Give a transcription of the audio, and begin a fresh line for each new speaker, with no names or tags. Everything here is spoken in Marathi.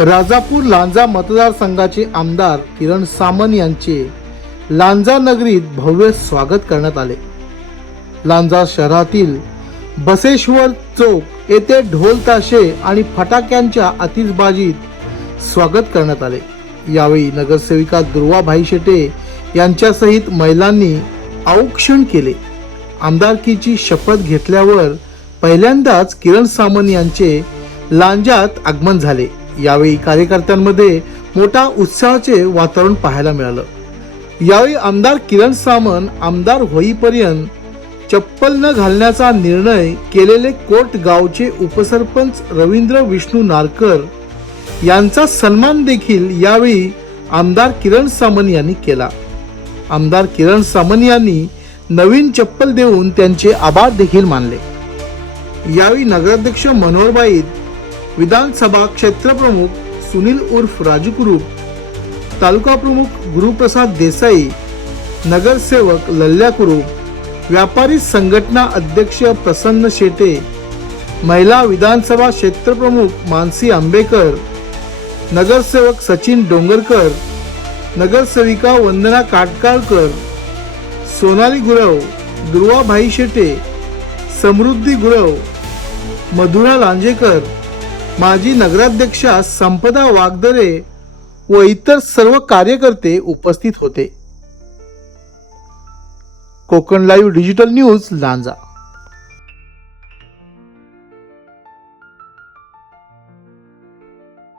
राजापूर लांजा मतदारसंघाचे आमदार किरण सामंत यांचे लांजा नगरीत भव्य स्वागत करण्यात आले. लांजा शहरातील बसेश्वर चौक येथे ढोल ताशे आणि फटाक्यांच्या आतिषबाजीत स्वागत करण्यात आले. यावेळी नगरसेविका दुर्वाभाई शेटे यांच्यासहित महिलांनी औक्षण केले. आमदारकीची शपथ घेतल्यावर पहिल्यांदाच किरण सामंत यांचे लांजात आगमन झाले. यावेळी कार्यकर्त्यांमध्ये मोठा उत्साहाचे वातावरण पाहायला मिळालं. यावेळी आमदार किरण सामंत आमदार होईपर्यंत चप्पल न घालण्याचा निर्णय केलेले कोट गावचे उपसरपंच रवींद्र विष्णू नारकर यांचा सन्मान देखील यावेळी आमदार किरण सामंत यांनी केला. आमदार किरण सामंत यांनी नवीन चप्पल देऊन त्यांचे आभार देखील मानले. यावेळी नगराध्यक्ष मनोहरबाईत विधानसभा क्षेत्रप्रमुख सुनील उर्फ राजू कुरूप तालुका प्रमुख गुरुप्रसाद देसाई नगरसेवक लल्ल्या कुरूप व्यापारी संघटना अध्यक्ष प्रसन्न शेटे महिला विधानसभा क्षेत्रप्रमुख मानसी आंबेकर नगरसेवक सचिन डोंगरकर नगरसेविका वंदना काटकाळकर सोनाली गुरव दुर्वाभाई शेटे समृद्धी गुरव मधुरा लांजेकर माजी नगराध्यक्षा संपदा वागदरे व इतर सर्व कार्यकर्ते उपस्थित होते. Konkan live digital news Lanja.